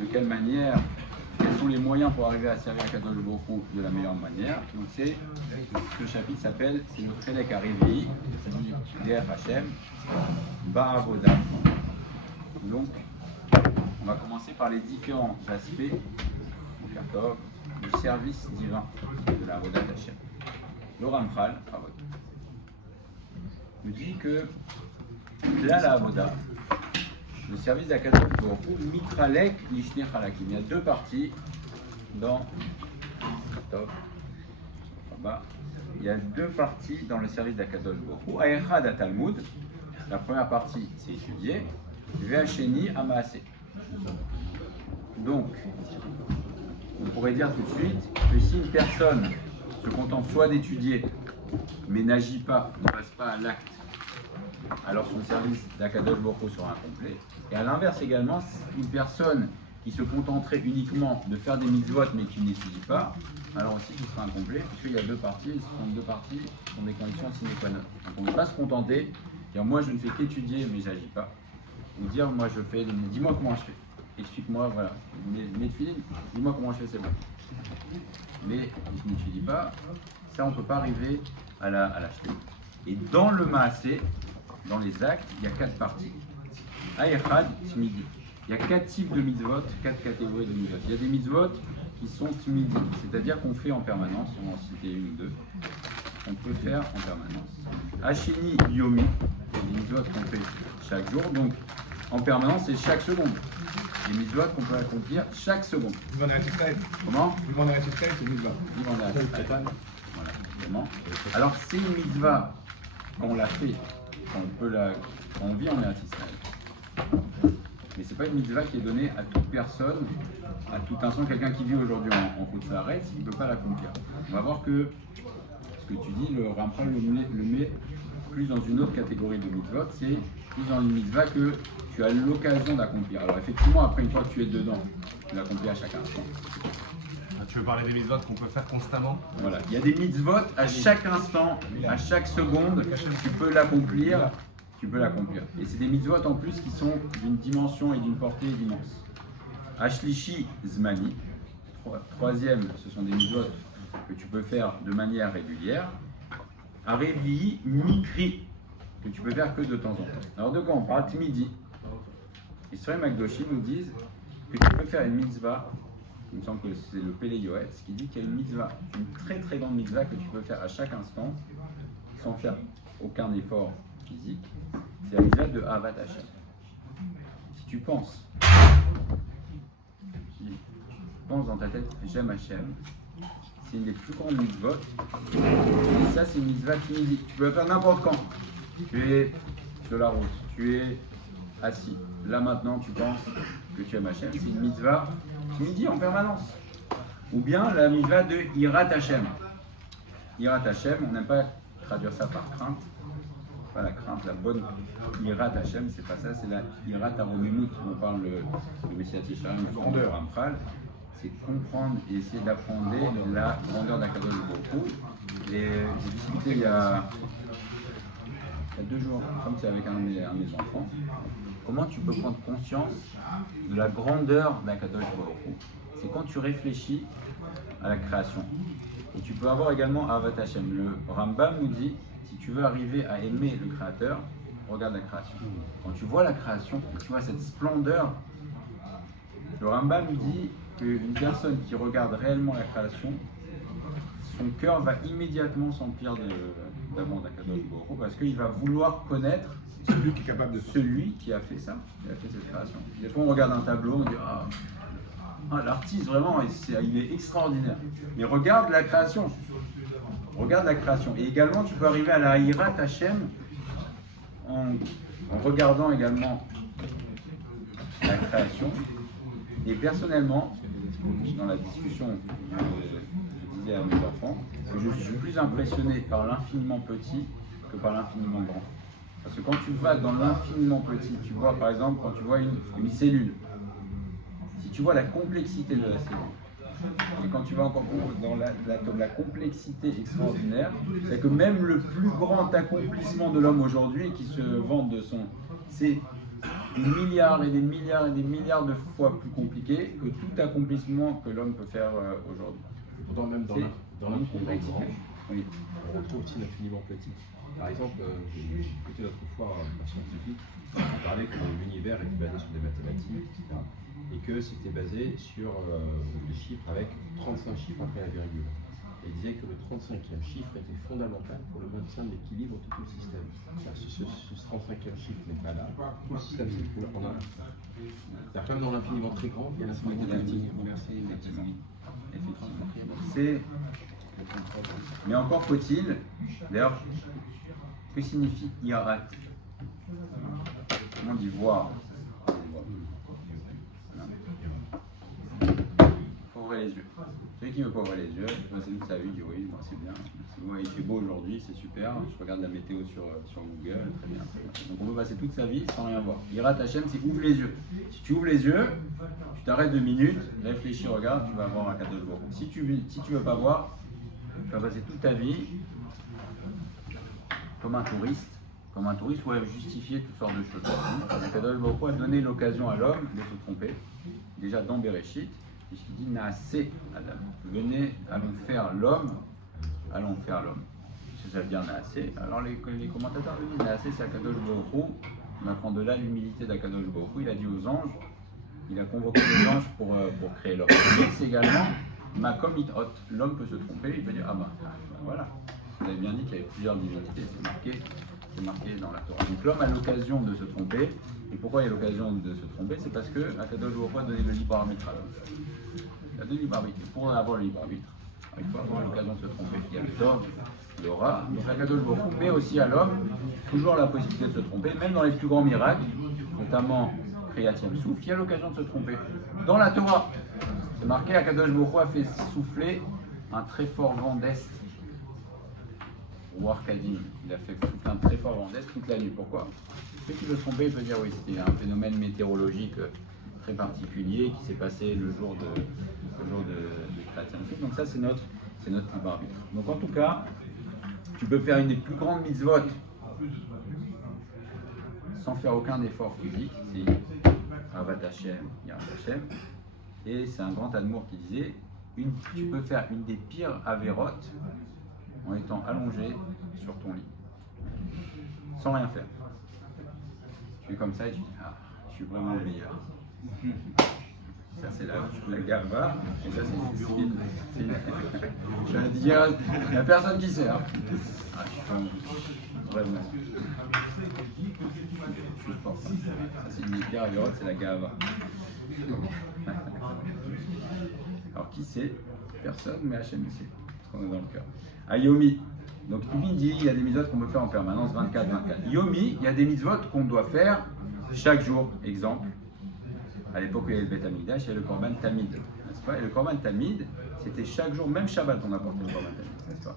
de quelle manière, quels sont les moyens pour arriver à servir Akadosh Baruch Hu de la meilleure manière. Donc c'est ce chapitre s'appelle, c'est le Chelek Harevi'i, Derech Hashem, Ba'avoda. Donc on va commencer par les différents aspects du service divin de la Avodat Hashem. Le Ramchal nous dit que là la Avoda, le service d'Akadosh Baruch Hu, Mitralek Lishne Chalakim. Il y a deux parties dans il y a deux parties dans le service d'Akadosh Baruch Hu. Aechad Talmud, la première partie c'est étudier, Ve'asheni Amaase. Donc, on pourrait dire tout de suite que si une personne se contente soit d'étudier, mais n'agit pas, ne passe pas à l'acte, alors son service d'Akadosh Baruch Hu sera incomplet. Et à l'inverse également, une personne qui se contenterait uniquement de faire des mitzvot mais qui n'étudie pas, alors aussi il sera incomplet, puisqu'il y a deux parties, ce sont deux parties qui sont des conditions sine qua non. Donc on ne peut pas se contenter, dire moi je ne fais qu'étudier mais j'agis pas, ou dire moi je fais, dis-moi comment je fais, explique-moi, voilà, mes filles, dis-moi comment je fais, c'est bon. Mais il n'étudie pas, ça on ne peut pas arriver à l'acheter. Et dans le maasé, dans les actes, il y a quatre parties. Aïchad, Tmidi. Il y a quatre types de mitzvot, quatre catégories de mitzvot. Il y a des mitzvot qui sont Tmidi, c'est-à-dire qu'on fait en permanence, on va en citer une ou deux, on peut faire en permanence. Hasheni Yomi, des mitzvot qu'on fait chaque jour, donc en permanence c'est chaque seconde. Des mitzvot qu'on peut accomplir chaque seconde. Comment? C'est mitzvah. Voilà, vraiment. Alors c'est une mitzvah quand on la fait, quand on vit en Eretz Israël. Mais c'est pas une mitzvah qui est donnée à toute personne, à tout instant. Quelqu'un qui vit aujourd'hui en Côte d'Arrêt, il ne peut pas l'accomplir. On va voir que ce que tu dis, le Ramchal le met plus dans une autre catégorie de mitzvot, c'est plus dans une mitzvah que tu as l'occasion d'accomplir. Alors effectivement, après une fois que tu es dedans, tu l'accomplis à chaque instant. Tu veux parler des mitzvot qu'on peut faire constamment? Voilà, il y a des mitzvot à chaque instant, à chaque seconde, tu peux l'accomplir. Tu peux l'accomplir. Et c'est des mitzvot en plus qui sont d'une dimension et d'une portée immense. Ashlishi Zmani. Troisième, ce sont des mitzvot que tu peux faire de manière régulière. Arevi Mikri, que tu peux faire que de temps en temps. Alors de quoi on parle? Tmidi. Israël Magdoshi nous disent que tu peux faire une mitzvah, il me semble que c'est le Pélé Yoetz, qui dit qu'il y a une mitzvah, une très très grande mitzvah que tu peux faire à chaque instant, sans faire aucun effort physique. C'est la mitzvah de Ahavat Hashem. Si tu penses dans ta tête, j'aime Hashem, c'est une des plus grandes mitzvot. Et ça, c'est une mitzvah qui tu peux la faire n'importe quand. Tu es sur la route, tu es assis. Là maintenant, tu penses que tu aimes Hashem. C'est une mitzvah midi en permanence. Ou bien la mitzvah de Hirat Hashem. Hirat Hashem, on n'aime pas traduire ça par crainte. Pas la crainte, la bonne Hirat Hashem, c'est pas ça, c'est la Hirat Aromimut, on parle le Messias Yesharim, le grandeur Amphal, c'est comprendre et essayer d'apprendre la grandeur d'Akadosh Baruch Hu. Et j'ai discuté il y a 2 jours, comme c'est avec un de mes enfants, comment tu peux prendre conscience de la grandeur d'Akadosh Baruch Hu. C'est quand tu réfléchis à la création. Et tu peux avoir également Ahavat Hashem. Le Rambam nous dit, si tu veux arriver à aimer le Créateur, regarde la création. Quand tu vois la création, tu vois cette splendeur, le Rambam nous dit qu'une personne qui regarde réellement la création, son cœur va immédiatement s'emplir d'amour d'Akadosh Baruch Hu, parce qu'il va vouloir connaître Celui qui est capable de celui qui a fait ça, qui a fait cette création. Des fois on regarde un tableau, on dit l'artiste vraiment, il est extraordinaire. Mais regarde la création. Regarde la création. Et également, tu peux arriver à la Hirat Hashem en regardant également la création. Et personnellement, dans la discussion, je disais à mes enfants que je suis plus impressionné par l'infiniment petit que par l'infiniment grand. Parce que quand tu vas dans l'infiniment petit, tu vois par exemple quand tu vois une cellule, si tu vois la complexité de la cellule, et quand tu vas encore dans la complexité extraordinaire, c'est que même le plus grand accomplissement de l'homme aujourd'hui qui se vante de son, c'est milliards et des milliards et des milliards de fois plus compliqué que tout accomplissement que l'homme peut faire aujourd'hui. Pourtant, même dans l'infiniment grand, oui. on retrouve aussi l'infiniment petit. Par exemple, j'ai écouté l'autre fois un scientifique qui parlait que l'univers était basé sur des mathématiques, etc. Et que c'était basé sur des chiffres avec 35 chiffres après la virgule. Et il disait que le 35e chiffre était fondamental pour le maintien de l'équilibre de tout le système. Ce 35e chiffre n'est pas là, tout le système s'écroule en un instant. C'est-à-dire comme dans l'infiniment très grand, il y a l'infiniment petit. Merci, effectivement. Mais encore faut-il, d'ailleurs, que signifie irat? Comment on dit voir? Faut ouvrir les yeux. Celui qui ne veut pas ouvrir les yeux, c'est toute sa vie, il dit oui, moi c'est bien. Bon, il fait beau aujourd'hui, c'est super. Je regarde la météo sur Google, très bien. Donc on peut passer toute sa vie sans rien voir. Irat Hashem, c'est ouvre les yeux. Si tu ouvres les yeux, tu t'arrêtes 2 minutes, réfléchis, regarde, tu vas voir un cadeau de Baruch. Si tu veux pas voir, tu vas passer toute ta vie comme un touriste ouais, justifier toutes sortes de choses. Le cadeau de Baruch a donné l'occasion à l'homme de se tromper, déjà dans Bereshit, puisqu'il dit Naaseh Adam. Venez, allons faire l'homme. Qu'est-ce que ça veut dire Naaseh? Alors les commentateurs le disent, Naaseh c'est Akadosh Baruch Hu. On apprend de là l'humilité d'Akadosh Baruch Hu. Il a dit aux anges, il a convoqué les anges pour créer l'homme. C'est également Makom It Hot. L'homme peut se tromper, il peut dire, ah ben voilà, vous avez bien dit qu'il y avait plusieurs divinités, c'est marqué dans la Torah. Donc l'homme a l'occasion de se tromper. Et pourquoi il y a l'occasion de se tromper? C'est parce que Akadosh Baruch Hu a donné le libre arbitre à l'homme. Il a donné le libre arbitre. Pour avoir le libre arbitre, il faut avoir l'occasion de se tromper. Il y a le tov, le ra. Donc Akadosh Baruch Hu met aussi à l'homme toujours la possibilité de se tromper, même dans les plus grands miracles, notamment Kriyat Yam Souf, il y a l'occasion de se tromper. Dans la Torah, c'est marqué, Akadosh Baruch Hu a fait souffler un très fort vent d'est. War Kadim, il a fait souffler un très fort vent d'est toute la nuit. Pourquoi? Celui qui veut se tromper, il peut dire oui, c'était un phénomène météorologique très particulier qui s'est passé le jour de Kriyat Yam Souf. Donc ça, c'est notre libre arbitre. Donc en tout cas, tu peux faire une des plus grandes mitzvot sans faire aucun effort physique. C'est Avat Hashem, Yirat Hashem. Et c'est un grand admour qui disait, tu peux faire une des pires avérotes en étant allongé sur ton lit, sans rien faire. Tu es comme ça et tu dis, ah, je suis vraiment le meilleur. Ça c'est la gava, et ça c'est je vais dire, il n'y a personne qui sait. Hein. Ah, je suis vraiment. Je suis fort. Ça c'est une des pires avérotes, c'est la gava. Alors qui sait? Personne, mais Hachem sait, parce qu'on est dans le cœur. À Yomi, donc Ibn dit il y a des mitzvot qu'on peut faire en permanence, 24-24. Yomi, il y a des mitzvot qu'on doit faire chaque jour. Exemple, à l'époque où il y avait le Beth Amikdash, il y avait le Korban Tamid, n'est-ce pas? Et le Korban Tamid, c'était chaque jour, même Shabbat, on apportait le Korban Tamid, n'est-ce pas?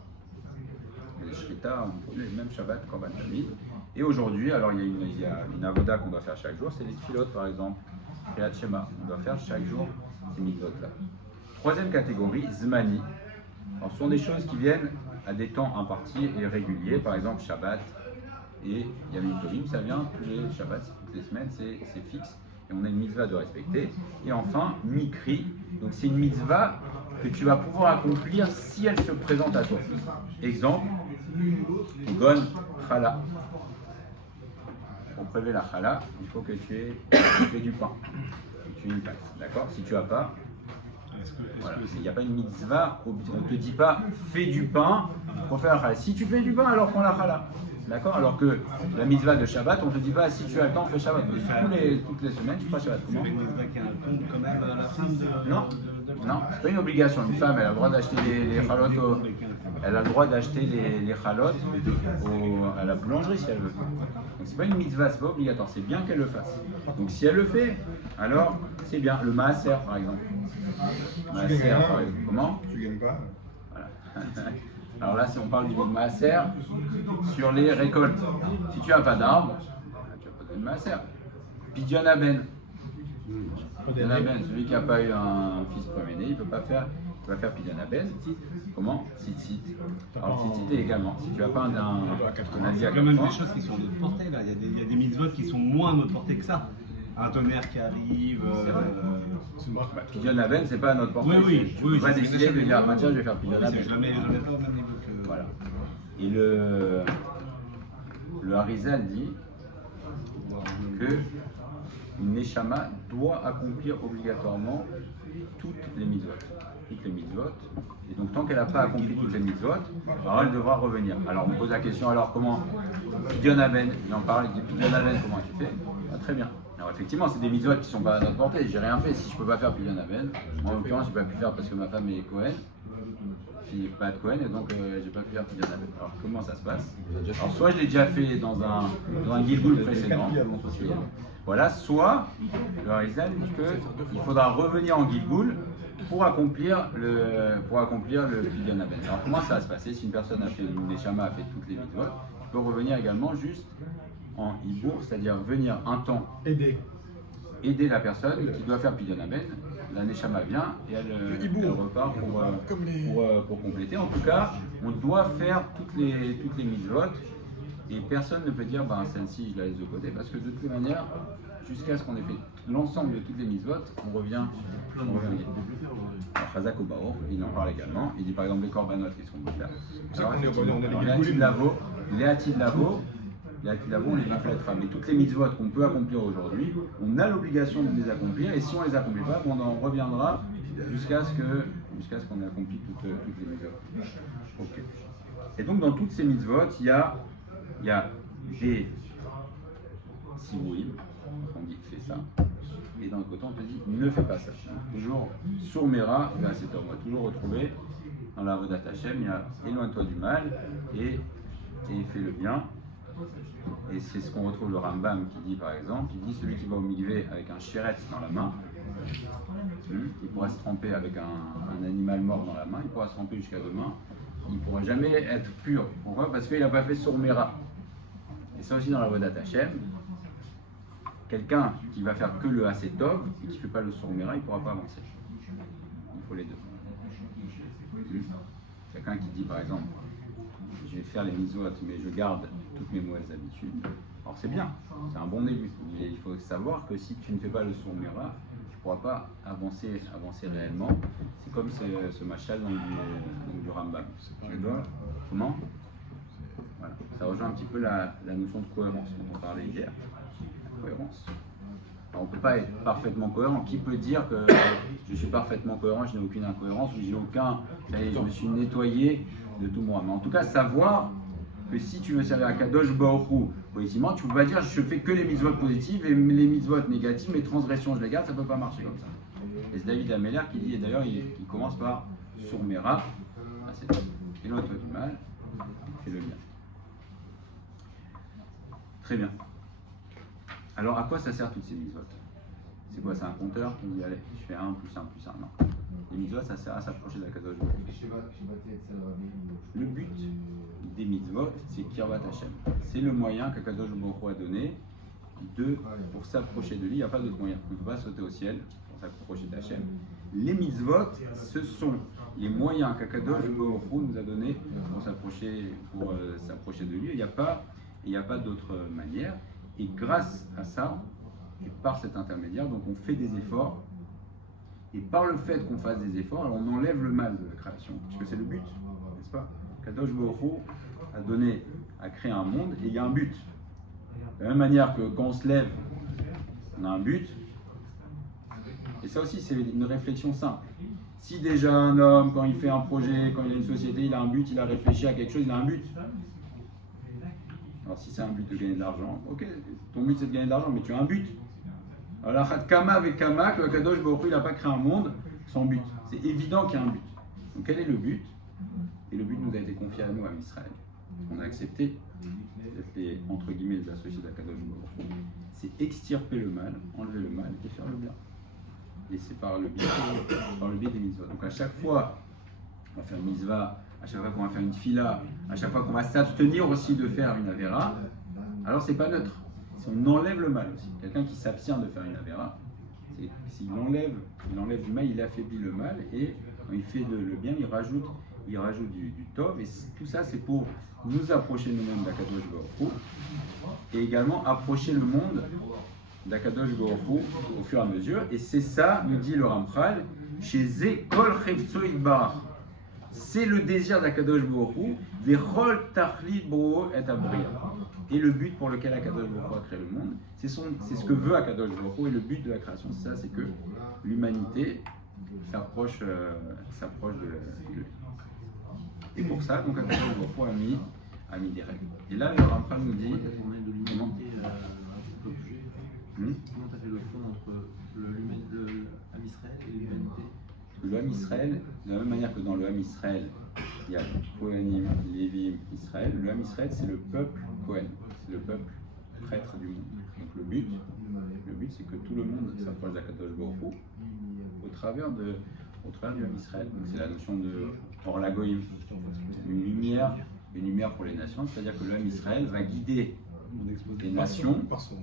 Les Shrita, on produit même Shabbat, Korban Tamid. Et aujourd'hui, alors il y a une avoda qu'on doit faire chaque jour, c'est les tfilotes par exemple, Kriyat Shema, on doit faire chaque jour ces mitzvot-là. Troisième catégorie, Zmani. Alors, ce sont des choses qui viennent à des temps impartis et réguliers, par exemple Shabbat et Yamim Tovim, ça vient tous les Shabbats, toutes les semaines, c'est fixe et on a une mitzvah de respecter. Et enfin, Mikri, donc c'est une mitzvah que tu vas pouvoir accomplir si elle se présente à toi. Exemple, Gon Chala. Pour prélever la Chala, il faut que tu aies du pain, que tu aies une pâte, d'accord? Si tu n'as pas, voilà. Il n'y a pas une mitzvah, on ne te dit pas fais du pain pour faire la chala. Si tu fais du pain, alors prends la chala. D'accord? Alors que la mitzvah de Shabbat, on ne te dit pas si tu as le temps, fais Shabbat. Toutes les semaines, tu feras Shabbat. Comment? Non, non, c'est pas une obligation. Une femme, elle a le droit d'acheter les chalotes, elle a le droit d'acheter les chalotes à la boulangerie si elle veut. Donc c'est pas une mitzvah, c'est pas obligatoire. C'est bien qu'elle le fasse. Donc si elle le fait, alors c'est bien. Le maaser par exemple. Maaser par exemple. Comment? Tu gagnes pas. Voilà. Alors là, si on parle du maaser sur les récoltes, si tu n'as pas d'arbre, tu n'as pas de maaser. Pidyon Aben. Pidyon Aben, celui qui n'a pas eu un fils premier-né, il ne peut pas faire. Tu vas faire Pidyon Aben. Comment? Tzitzit. Alors Tzitzit également. Si tu n'as pas un avis à il y a quand même des choses qui sont à notre portée là. Il y a des mitzvot qui sont moins à notre portée que ça. Un tonnerre qui arrive. C'est vrai. Bah, Pidyon Aben, c'est pas à notre portée. Oui, Tu peux pas c'est décider de Neshama. dire, bah, tiens, je vais faire Pidyon Aben. C'est jamais pas au même niveau que. Voilà. Et le Harizal dit que une Neshama doit accomplir obligatoirement toutes les mitzvot. Toutes les mitzvot. Et donc, tant qu'elle n'a pas accompli toutes les mitzvot, alors elle devra revenir. Alors, on me pose la question, alors comment Pidyon Aben, il en parle, il dit Pidyon Aben, comment tu fais? Ah, très bien. Alors, effectivement, c'est des mitzvot qui ne sont pas à notre portée. J'ai rien fait. Si je ne peux pas faire Pidyon Aben, en l'occurrence, je n'ai pas pu faire parce que ma femme est Cohen. Je suis pas de Cohen et donc j'ai pas pu faire Pidyon Aben. Alors, comment ça se passe? Alors, soit je l'ai déjà fait dans un Gilgul précédent. Voilà, soit le Harizal dit qu'il faudra revenir en Gilgul pour accomplir le Pidyon Aben. Alors comment ça va se passer? Si une personne a fait, une Neshama a fait toutes les mitzvot, il peut revenir également juste en Ibour, c'est-à-dire venir un temps aider la personne qui doit faire Pidyon Aben. La Neshama vient et elle repart pour compléter. En tout cas, on doit faire toutes les mitzvot. Et personne ne peut dire, bah, celle-ci, je la laisse de côté, parce que de toute manière, jusqu'à ce qu'on ait fait l'ensemble de toutes les mitzvot, on revient. Alors, Chazak Obaor, il en parle également. Il dit par exemple les corbanotes, qu'est-ce qu'on peut faire? Alors, les Atid Lavo, on les complètera. Mais toutes les mitzvot qu'on peut accomplir aujourd'hui, on a l'obligation de les accomplir, et si on ne les accomplit pas, on en reviendra jusqu'à ce qu'on ait accompli toutes les mitzvot. Okay. Et donc, dans toutes ces mitzvot, il y a des sibouïm, on dit fais ça, et d'un côté on te dit ne fais pas ça. Toujours sourmera, c'est on va toujours retrouver dans la Avodat Hashem, il y a éloigne-toi du mal et fais le bien. Et c'est ce qu'on retrouve le Rambam qui dit par exemple, il dit celui qui va au mikvé avec un chéret dans la main, il pourra se tremper avec un animal mort dans la main, il pourra se tremper jusqu'à demain, il ne pourra jamais être pur. Pourquoi? Parce qu'il n'a pas fait sourmera. Et ça aussi dans la Avodat Hashem, quelqu'un qui va faire que le Aseh Tov et qui ne fait pas le sourmera, il ne pourra pas avancer. Il faut les deux. Quelqu'un qui dit par exemple, je vais faire les mitzvot mais je garde toutes mes mauvaises habitudes. Alors c'est bien, c'est un bon début, mais il faut savoir que si tu ne fais pas le sourmera, tu ne pourras pas avancer réellement. C'est comme ce machal dans du Rambam. Comment? Voilà. Ça rejoint un petit peu la notion de cohérence dont on parlait hier. La cohérence. Alors, on ne peut pas être parfaitement cohérent. Qui peut dire que je suis parfaitement cohérent, je n'ai aucune incohérence, ou je me suis nettoyé de tout moi. Mais en tout cas, savoir que si tu veux servir à Kadosh Baruch Hu positivement, tu ne peux pas dire je fais que les mitzvot positives et les mitzvot négatives, mes transgressions je les garde, ça ne peut pas marcher comme ça. Et c'est David Ameller qui dit, et d'ailleurs il commence par Sourmera, éloigne-toi du mal, fais le bien. Très bien. Alors à quoi ça sert toutes ces mitzvot? C'est quoi? C'est un compteur qui dit allez, je fais 1 plus 1 plus 1. Non. Les mitzvot, ça sert à s'approcher de la Kadosh Baruch Hu. Le but des mitzvot, c'est Kirvat Hashem. C'est le moyen qu'Akadosh Baruch Hu a donné pour s'approcher de lui. Il n'y a pas d'autre moyen. On ne peut pas sauter au ciel pour s'approcher d'Hachem. Les mitzvot, ce sont les moyens qu'Akadosh Baruch Hu nous a donnés pour s'approcher de lui. Il n'y a pas d'autre manière. Et grâce à ça, et par cet intermédiaire, donc on fait des efforts. Et par le fait qu'on fasse des efforts, alors on enlève le mal de la création. Parce que c'est le but, n'est-ce pas? Kadosh Baruch Hu a créé un monde et il y a un but. De la même manière que quand on se lève, on a un but. Et ça aussi, c'est une réflexion simple. Si déjà un homme, quand il fait un projet, quand il a une société, il a un but, il a réfléchi à quelque chose, il a un but. Alors si c'est un but de gagner de l'argent, ok, ton but c'est de gagner de l'argent, mais tu as un but. Alors Kama avec Kama, que Kadosh Baruch Hu, il n'a pas créé un monde sans but. C'est évident qu'il y a un but. Donc quel est le but? Et le but nous a été confié à nous, à Israël. On a accepté d'être entre guillemets les associés d'Akadosh Baruch Hu. C'est extirper le mal, enlever le mal et faire le bien. Et c'est par le biais des mitzvahs. Donc à chaque fois qu'on va faire une mitzvah, à chaque fois qu'on va faire une fila, à chaque fois qu'on va s'abstenir aussi de faire une avéra, alors c'est pas neutre. Si on enlève le mal aussi, quelqu'un qui s'abstient de faire une avéra, s'il enlève du mal, il affaiblit le mal et quand il fait le bien, il rajoute du tov, et tout ça c'est pour nous approcher nous-mêmes d'Akadosh Baruch Hu et également approcher le monde d'Akadosh Baruch Hu au fur et à mesure. Et c'est ça, nous dit le Ramchal, chez Ze Kol Chefetzo Yitbarach. C'est le désir d'Akadosh Baruch Hu, Vechol Tachlit Boro et Abria. Et le but pour lequel Akadosh Baruch Hu a créé le monde, c'est ce que veut Akadosh Baruch Hu. Et le but de la création, c'est ça, c'est que l'humanité s'approche de lui. Et pour ça, donc Akadosh Baruch Hu a mis des règles. Et là, le Ramchal nous dit comment tu as fait le pont entre l'Am Israël et l'humanité? Le Ham Israël, de la même manière que dans le Ham Israël, il y a Kohanim, Lévim, Israël. Le Ham Israël, c'est le peuple Kohen, c'est le peuple prêtre du monde. Donc le but c'est que tout le monde s'approche d'Akadosh Baruch Hu au travers du Ham Israël. Donc c'est la notion de Or la Goïm, une lumière pour les nations, c'est-à-dire que le Ham Israël va guider les nations par son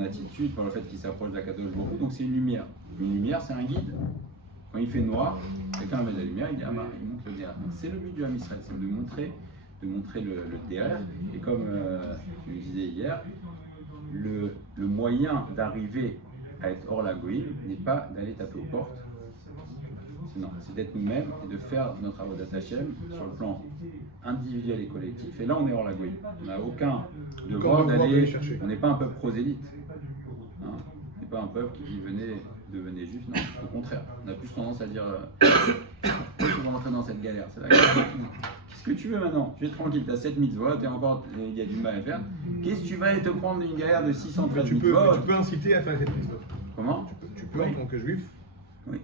attitude, par le fait qu'il s'approche d'Akadosh Baruch Hu. Donc c'est une lumière. Une lumière, c'est un guide. Quand il fait noir, quelqu'un met de la lumière, il dit ah bah, il montre le derrière. C'est le but du Ham Israël, c'est de montrer le derrière. Et comme je le disais hier, le moyen d'arriver à être hors la goïm n'est pas d'aller taper aux portes. Non, c'est d'être nous-mêmes et de faire notre avodat Hashem sur le plan individuel et collectif. Et là, on est hors la goïm. On n'a aucun devoir d'aller. On n'est pas un peuple prosélyte. Hein, on n'est pas un peuple qui devenez juif. Non, au contraire. On a plus tendance à dire tu vas rentrer dans cette galère. C'est la galère. Qu'est-ce que tu veux maintenant? Tu es tranquille, tu as 7 mitzvot et encore il y a du mal à faire. Qu'est-ce que tu vas aller te prendre une galère de 613 mitzvot? Tu peux inciter à faire cette mitzvot. Comment? Tu peux en tant que juif. Oui.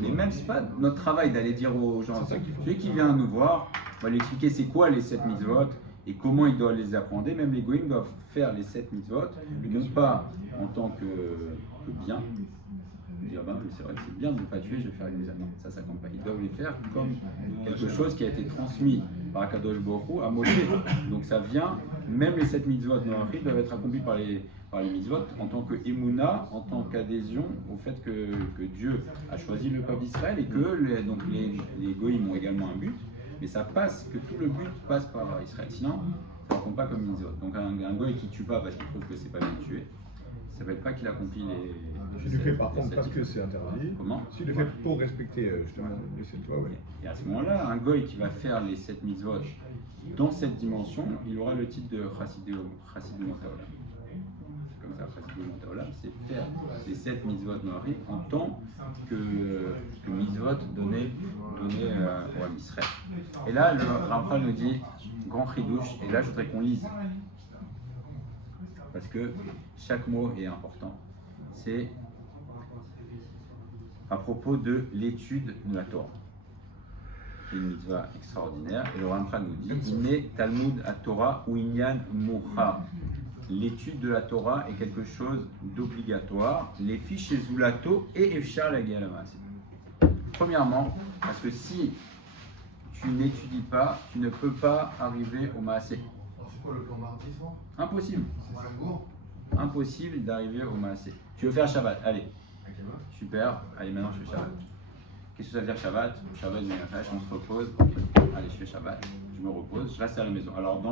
Mais même, c'est pas notre travail d'aller dire aux gens, celui qui vient nous voir, on va lui expliquer c'est quoi les 7 mitzvot et comment il doit les apprendre. Même les goïms doivent faire les 7 mitzvot, non pas en tant que bien, dire ben, c'est vrai que c'est bien de ne pas tuer, je vais faire une mitzvah. Non, ça compte pas. Ils doivent les faire comme quelque chose qui a été transmis par Akadosh Baruch Hu à Moshe. Donc ça vient, même les 7 mitzvot noachim doivent être accomplis par les mitzvot en tant que émouna, en tant qu'adhésion au fait que Dieu a choisi le peuple d'Israël et que les goïms ont également un but, mais ça passe, que tout le but passe par Israël. Sinon, ça ne compte pas comme mitzvot. Donc un goï qui ne tue pas parce qu'il trouve que c'est pas bien de tuer, ça ne veut pas qu'il accomplit les. S'il le fait par contre parce que c'est interdit. Comment? S'il le fait pour respecter justement les 7 lois, oui. Et à ce moment-là, un goï qui va faire les 7 mitzvot dans cette dimension, il aura le titre de Chassidou Motaolam. Comme ça, Chassidou Motaolam, c'est faire les 7 mitzvot noachim en tant que mitzvot donné au Ham Israël. Et là, le Ramchal nous dit, grand chidouche, et là je voudrais qu'on lise. Parce que chaque mot est important. C'est à propos de l'étude de la Torah. C'est une mitzvah extraordinaire. Et le Ramchal nous dit Iné Talmud à Torah ou Inyan Moucha. L'étude de la Torah est quelque chose d'obligatoire. Les fiches chez Zulato et Efshar la Guéalamas. Premièrement, parce que si tu n'étudies pas, tu ne peux pas arriver au Maasé. C'est quoi le plan mardi soir? Impossible. C'est Strasbourg? Impossible d'arriver au Maasé. Tu veux faire Shabbat? Allez. Super. Allez, maintenant je fais Shabbat. Qu'est-ce que ça veut dire Shabbat? Shabbat, on se repose. Allez, je fais Shabbat. Je me repose. Je reste à la maison. Alors,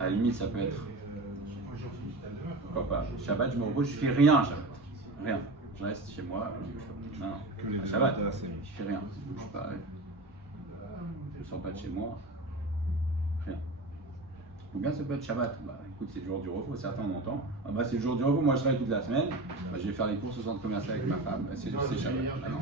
à la limite, ça peut être. Pourquoi pas? Shabbat, je me repose. Je fais rien Shabbat. Rien. Je reste chez moi. Non. Shabbat, je fais rien. Je bouge pas. Je ne sors pas de chez moi. Rien. Ou bien ça peut être Shabbat. Bah, écoute, c'est le jour du repos, certains on entend. Ah bah, c'est le jour du repos, moi je travaille toute la semaine. Bah, je vais faire les courses au centre commercial avec ma femme. Bah, c'est Shabbat. Ah, non.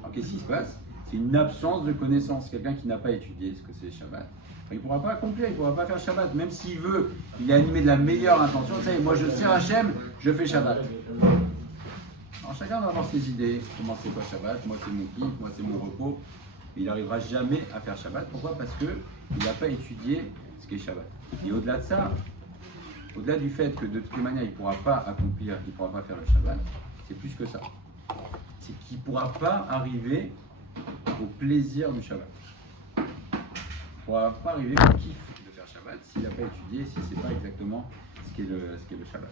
Alors qu'est-ce qui se passe? C'est une absence de connaissance. Quelqu'un qui n'a pas étudié ce que c'est Shabbat. Il ne pourra pas accomplir, il ne pourra pas faire Shabbat. Même s'il veut, il est animé de la meilleure intention. Vous savez, moi je sers Hachem, je fais Shabbat. Alors chacun doit avoir ses idées. Comment c'est quoi Shabbat? Moi c'est mon kiff, moi c'est mon repos. Il n'arrivera jamais à faire Shabbat. Pourquoi? Parce qu'il n'a pas étudié ce qu'est Shabbat. Et au-delà de ça, au-delà du fait que de toute manière il ne pourra pas accomplir, il ne pourra pas faire le Shabbat, c'est plus que ça. C'est qu'il ne pourra pas arriver au plaisir du Shabbat. Il ne pourra pas arriver au kiff de faire Shabbat s'il n'a pas étudié, si ce n'est pas exactement ce qu'est le Shabbat.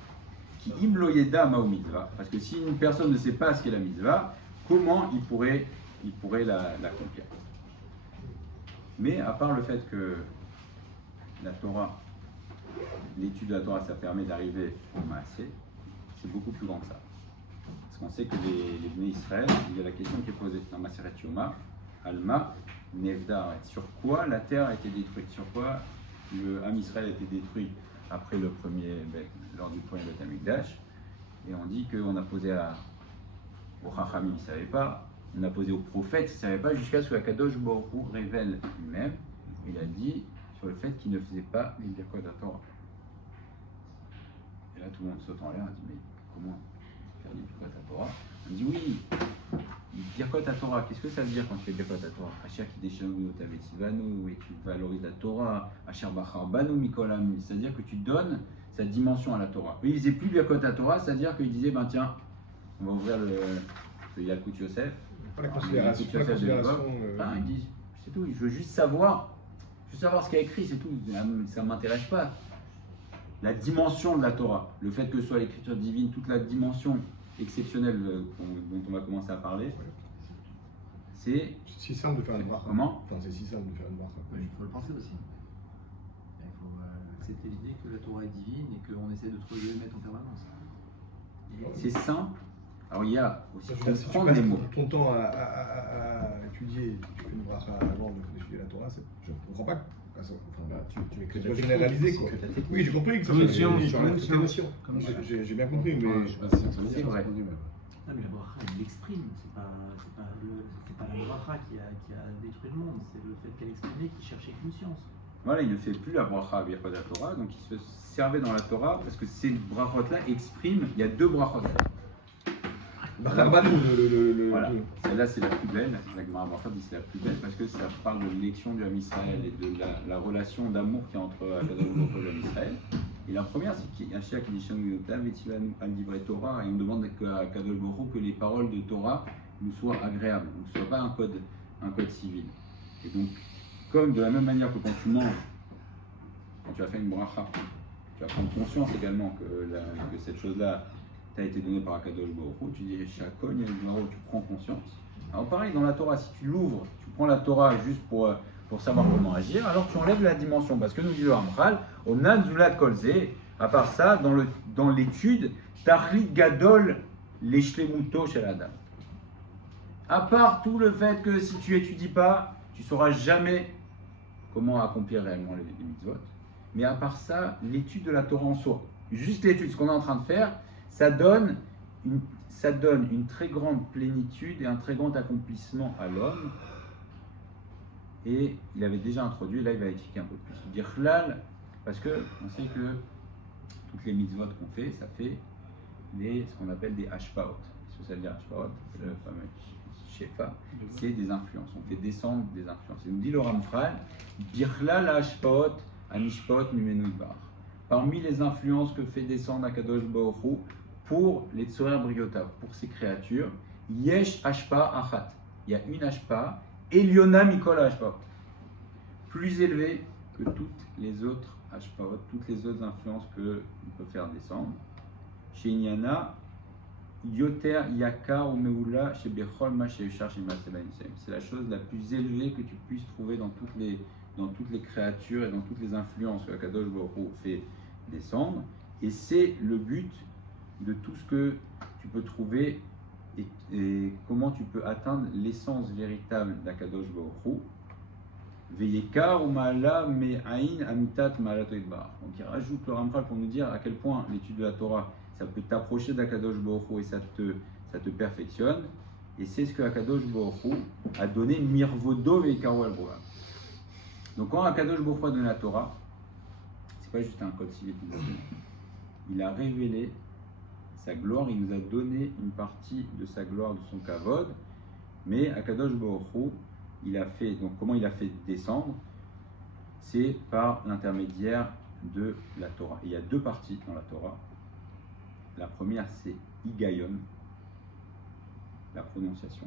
Qui imloyeda ma'u mitzvah, parce que si une personne ne sait pas ce qu'est la mitzvah, comment il pourrait l'accomplir? Mais à part le fait que la Torah l'étude de la Torah, ça permet d'arriver au Maasé, c'est beaucoup plus grand que ça. Parce qu'on sait que les Bnei Israël, il y a la question qui est posée dans Maseret Yoma, Alma, Nevdar, sur quoi la terre a été détruite, sur quoi le Ham Israël a été détruit après lors du premier Beth Amikdash. Et on dit qu'on a posé au Chachamim, il ne savait pas, on a posé au prophète, il ne savait pas, jusqu'à ce que Kadosh Baruch Hu révèle lui-même. Il a dit sur le fait qu'il ne faisait pas les Birkot Torah. Et là, tout le monde saute en l'air et dit, mais comment faire les Birkot Torah? On dit, oui, Birkot Torah, qu'est-ce que ça veut dire quand tu fais Birkot Torah? Asher Kideshanu Tavetivanu, et tu valorises la Torah, Asher Bachar Banu Mikolam, c'est-à-dire que tu donnes sa dimension à la Torah. Eux, ils faisaient plus Birkot Torah, c'est-à-dire qu'ils disaient, ben tiens, on va ouvrir le Yalkut Yosef. Pas la considération. Pas la considération Ils disent, c'est tout, je veux juste savoir ce qu'il y a écrit, c'est tout, ça ne m'intéresse pas. La dimension de la Torah, le fait que ce soit l'écriture divine, toute la dimension exceptionnelle dont on va commencer à parler, c'est si simple de faire une bracha. Comment? Enfin, c'est si simple de faire une bracha. Il faut le penser aussi. Il faut accepter l'idée que la Torah est divine et qu'on essaie de trouver le mettre en permanence. C'est simple. Alors il y a aussi Si tu comprendre les mots. passes ton temps à étudier, tu fais une bracha avant d'étudier la Torah, je ne comprends pas. Tu mets que Tu ta dois technique, généraliser, c'est quoi. que ta technique. Oui, j'ai compris que ça Comme soit une sur la science. petite émotion. J'ai bien compris, mais C'est vrai. Ah, mais la bracha, elle l'exprime. C'est pas la bracha qui a détruit le monde. C'est le fait qu'elle exprimait qui cherchait qu'une science. Voilà, il ne fait plus la bracha à Birkot Torah, donc il se servait dans la Torah parce que ces brachot-là expriment, il y a deux brachot. Voilà. Voilà, celle-là c'est la plus belle, la Gemara Bracha dit c'est la plus belle parce que ça parle de l'élection du Ham Israël et de la relation d'amour qu'il y a entre Akadosh Baruch Hu et le Ham Israël. Et la première c'est qu'il y a un Shia qui dit al divrei Torah et on demande à Akadosh Baruch Hu que les paroles de Torah nous soient agréables, donc ce ne soit pas un code civil. Et donc, comme de la même manière que quand tu manges, quand tu as fait une bracha, tu vas prendre conscience également que cette chose-là t'a été donnée par Akadosh Baruch Hu, tu dis Shakon, tu prends conscience. Alors pareil, dans la Torah, si tu l'ouvres, tu prends la Torah juste pour savoir comment agir, alors tu enlèves la dimension, parce que nous dit le Ramchal, Omnan Zulat Kolze, à part ça, dans l'étude, Tachlit Gadol Leshlemuto Shel Adam. À part tout le fait que si tu étudies pas, tu sauras jamais comment accomplir réellement les mitzvot. Mais à part ça, l'étude de la Torah en soi, juste l'étude, ce qu'on est en train de faire, ça donne une très grande plénitude et un très grand accomplissement à l'homme. Et il avait déjà introduit, là il va expliquer un peu plus. Birchlal, parce qu'on sait que toutes les mitzvot qu'on fait, ça fait ce qu'on appelle des hashpaot. Qu'est-ce que ça veut dire hashpaot? Le fameux shefa, c'est des influences. On fait descendre des influences. Et nous dit le Ramchal, Birchlal hashpaot anishpaot mimenu bar. Parmi les influences que fait descendre Akadosh Baruch Hu pour les Tzorer Briotav, pour ces créatures, Yesh Ashpa Achat. Il y a une Ashpa, Eliona Mikol Ashpa, plus élevée que toutes les autres Ashpa, toutes les autres influences qu'on peut faire descendre. Chez Inyana, Yoter Yaka ou Meula, chez Bechol Ma chez Yushar, chez Matseba. C'est la chose la plus élevée que tu puisses trouver dans toutes les créatures et dans toutes les influences que Akadosh Baruch Hu fait descendre. Et c'est le but de tout ce que tu peux trouver et comment tu peux atteindre l'essence véritable d'Akadosh Baruch Hu. Veyeka ou Ma'ala me'ain amitat ma'alat idbar. Donc il rajoute le Ramchal pour nous dire à quel point l'étude de la Torah, ça peut t'approcher d'Akadosh Baruch Hu et ça te perfectionne. Et c'est ce que Akadosh Baruch Hu a donné mirvodo ve'ikaru al-Bora. Donc quand Akadosh Baruch Hu a donné la Torah, c'est pas juste un code civil qu'il a donné. Il a révélé sa gloire, il nous a donné une partie de sa gloire, de son kavod, mais Akadosh Baruch Hu, il a fait, donc comment il a fait descendre? C'est par l'intermédiaire de la Torah. Et il y a deux parties dans la Torah. La première, c'est Higayon, la prononciation.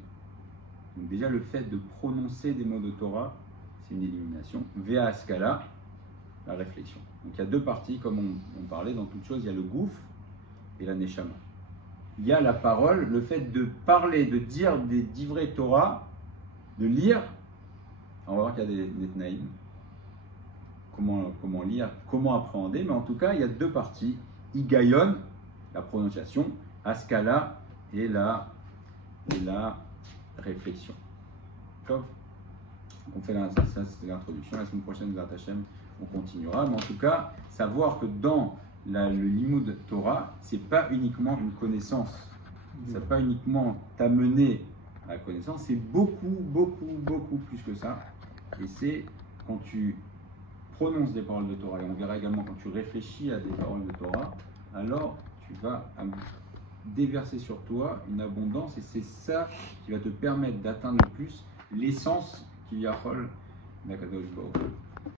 Donc déjà, le fait de prononcer des mots de Torah, c'est une élimination. Vea Askala, la réflexion. Donc il y a deux parties, comme on parlait, dans toute chose, il y a le gouffre et la neshama. Il y a la parole, le fait de parler, de dire des divrei Torah, de lire, on va voir qu'il y a des tnaïm. comment lire, comment appréhender, mais en tout cas, il y a deux parties. Higayon, la prononciation, Haskala et la réflexion. D'accord ? On fait ça, c'était l'introduction. La semaine prochaine, Zat Hashem, on continuera. Mais en tout cas, savoir que dans le Limoud Torah, c'est pas uniquement une connaissance. Ça va pas uniquement t'amener à la connaissance, c'est beaucoup plus que ça. Et c'est quand tu prononces des paroles de Torah, et on verra également quand tu réfléchis à des paroles de Torah, alors tu vas déverser sur toi une abondance, et c'est ça qui va te permettre d'atteindre le plus l'essence qu'il y a d'Akadosh Baruch Hu.